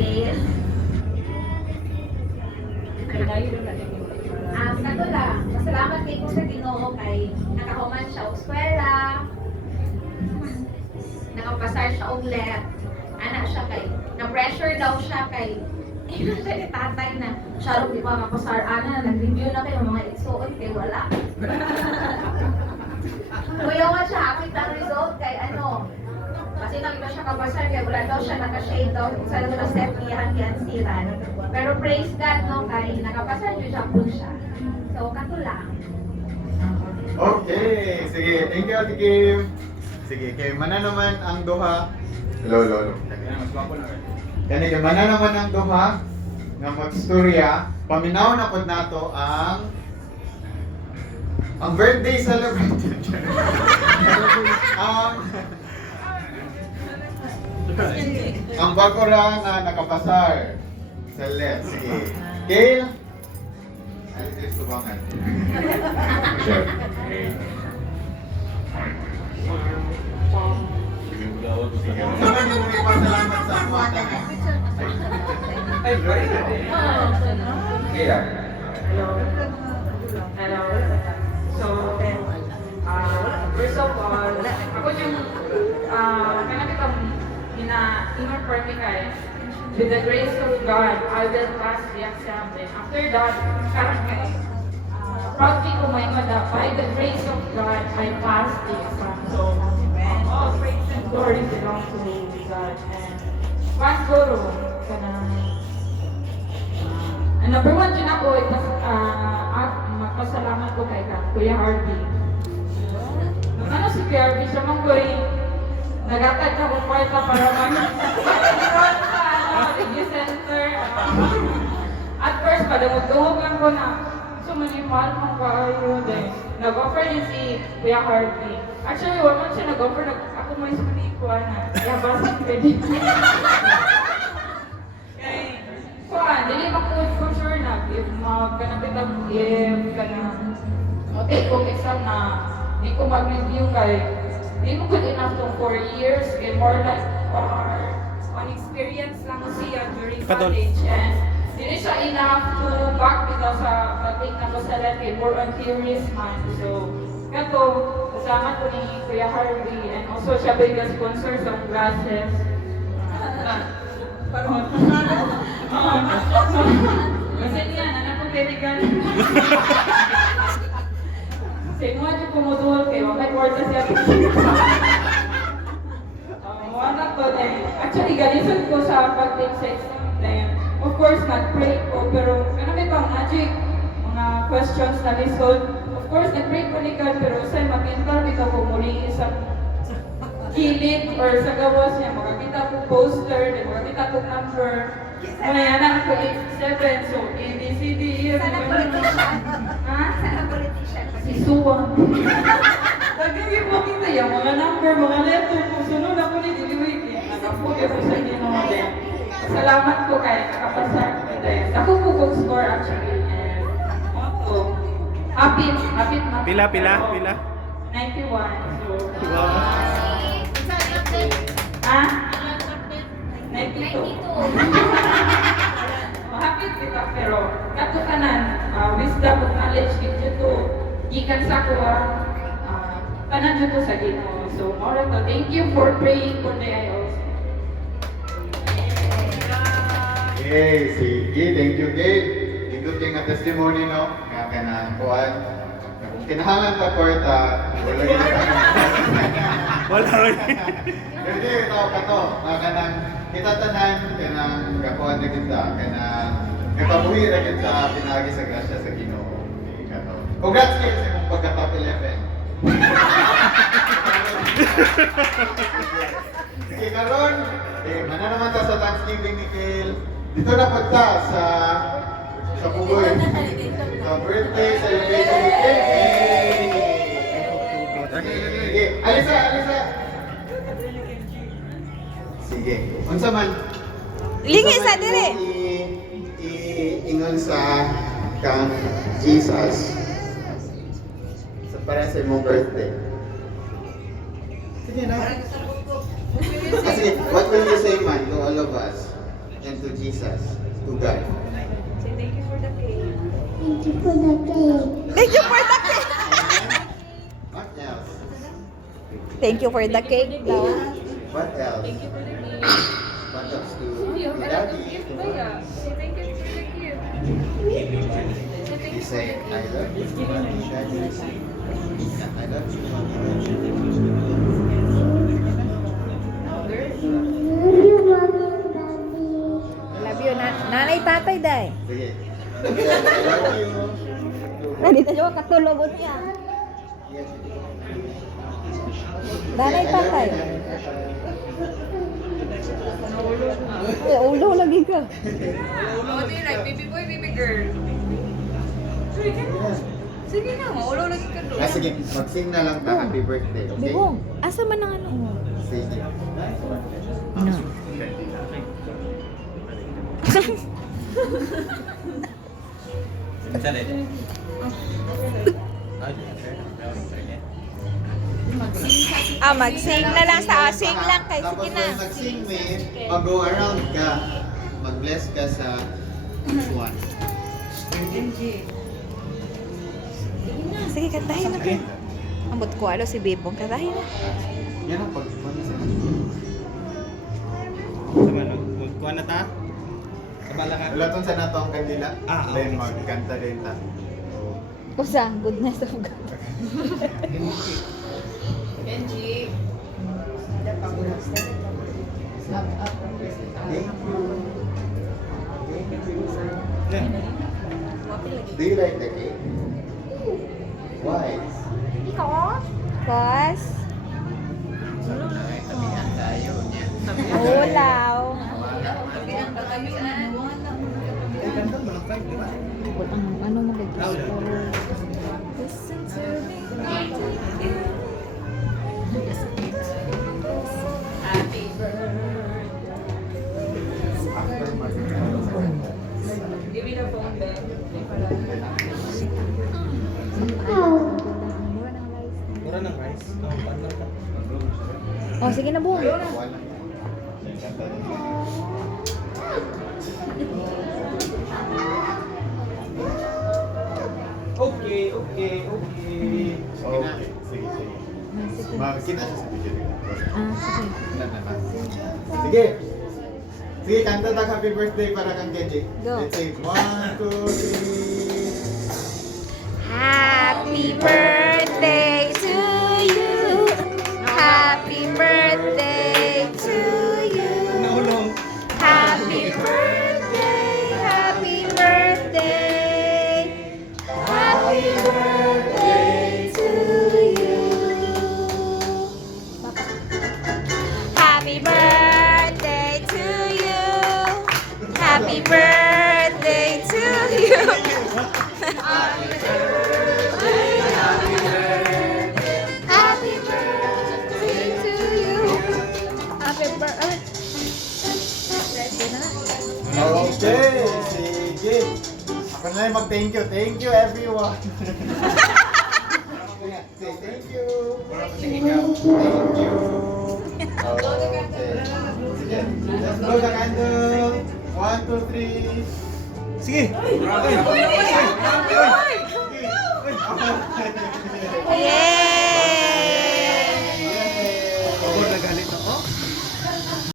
Gail. Kato lang, masalamat kay ko sa Ginoo kay nakahuman siya og eskwela, nakapasar siya og let, ana siya kay, na-pressure daw siya kay, siya ni tatay na, siya rin di ba makapasar, ana, nag-review na kayo mga exoon kay wala. Kuyawan siya, ako itang result kay ano, kasi nang iba siya kapasar kaya wala daw siya naka-shade daw kung saan na step niyahan kaya siran. Pero praise God no kay nakapasar niyo siya po siya. So kato lang. Okay, sige. Thank you, Ate Kim. Sige, kay mana naman ang duha. Hello. Kani kay mana naman ang duha nga magstorya. Paminaw na pod nato ang birthday celebration. Ang bago ra nga nakapasar sa left. Sige. Gail. Alitis tubangan. Sure. Saan yung may pasalamat sa akwata mo? Hello. So, first of all, ako yung kanang inner for me guys. With the grace of God, I will pass the exam. Then after that, karang proudly ko may mada, by the grace of God, I passed the exam. So, all praise and glory belong to God. And one guru, and number one din ako, magpasalamat ko kay Kuya Harvey. Nung ano si Kuya Harvey, siya mong ko'y nagatag na kung kwarta para mag-enroll sa review center. At first, padamog-duhog lang ko na sumanimal mong kaayo din. Nag-offer niya si Kuya Harvey. Actually, wala man siya nag-offer, ako may sumikuha na. Kaya basin pwede. Dili makuha for sure na if kanapitang if take ko exam na di ko mag-review kay di mo good enough tong 4 years kay more like on experience lang siya during college and dili siya enough to back bitaw sa pag-take na ko sa let kay more on theories man so kato kasama ko ni Kuya Harvey and also siya biggest sponsor sa classes kasi niya, anak ko kaibigan. Sa inyo nga yung pumutuhol kayo, may kwarta siya. Wala ko din. Actually, ganisan ko sa pag-take sa exam din. Of course, nag-pray ko, pero ano may pang magic? Mga questions na resolve. Of course, nag-pray ko ni God, pero sa mag-mental, ito ko muli isang kilid or sa gawas niya, makakita ko poster, makakita ko number. May anak ko 87, so A, B, C, D, E, F, Sana politician. Ha? Sana politician. Si Suwang. Lagi mo kita yung mga number, mga letter, kung sunod ako ni Diliwik. Nakapugi ko sa inyo naman din. Salamat po kay kakapasar ko din. Ako po kong score actually. And, happy na. Pila? 91. So, ha? 92. Mahapit kita pero katukanan wisdom of knowledge dito to gikan sa kuha kanan dito sa Ginoo. So more to thank you for praying for the IOs. Okay, sige. Thank you, Gail. Ito yung testimony, no? Nga ka na kuhan. Kung kinahangan ka kwarta, wala yun Wala rin. Hindi, ito ka to. Nga ka nang kitatanan, ka nang gakuhan na kita, ka nang kapabuhi na kita, pinagi sa grasya sa Ginoo. Okay, ka to. Congrats kayo sa mong pagka-top 11. Sige, karon. Mana naman ta sa Thanksgiving ni Gail. Dito na punta sa Pugoy. Sa birthday celebration ni Gail. Sige, alisa. Sige, unsa man. Lingi sa dire. Ingon sa kang Jesus. Sa para sa imong birthday. Sige na. Sige, what will you say man to all of us? and to Jesus, to God. Thank you for the cake. What else? Thank you for the cake daw. What else? Thank you for the gift. What else to Ayaw, alam Daddy? ng gift ba ya? Say thank you for the gift. Say thank You you for say, the I gift. love you, Mommy Daddy. I love you, Mommy Daddy. Love you, nanay tatay day. Sige. I love you. Nandito siya katulobot niya. Nanay tatay. Ay, ulo lagi ka. Oh, di like baby boy, baby girl. Sige na, maulo lagi ka doon. Sige, mag-sing na lang ta happy birthday, okay? Bibong, asa man ang ano? Sige. Ano? Mag-sing na lang sa sing lang kay Tapos sige na. when nag-sing me, mag-go around ka. Mag-bless ka sa one. Sige, kantahin na ka. Ambot ko alo si Bibong, kantahin na. Yan ang pag-iwan sa Sama no? Magkuha na ta? Kabala ka. Wala tong sa natong kandila. Ah, Then okay. magkanta din ta. Usa, goodness of God. Benji. Do you like the cake? Why? Cause, ulaw. Ang ano mo gusto? Listen to me. Happy birthday. After mag- Give me the phone, Ben. Mura ng rice. Oh, partner ka. Oh, sige na buong. One. Kanta din. Okay, okay, okay. Okay, sige, sige. Makikita siya sa video nila. Sige. Sige. Sige, kanta tag happy birthday para kang Kenji. Go. Let's say 1, 2, 3. Happy birthday to you. Happy birthday to you. Naulong. Happy birthday. Happy birthday. Happy birthday to you. Happy birthday to you. Happy birthday to you. Happy birthday to you. Happy birthday. Okay, sige. Ako na lang mag-thank you. Thank you, everyone. Say thank you. Thank you. Okay. Sige. Let's blow the candle. 1, 2, 3. Sige. Yeah!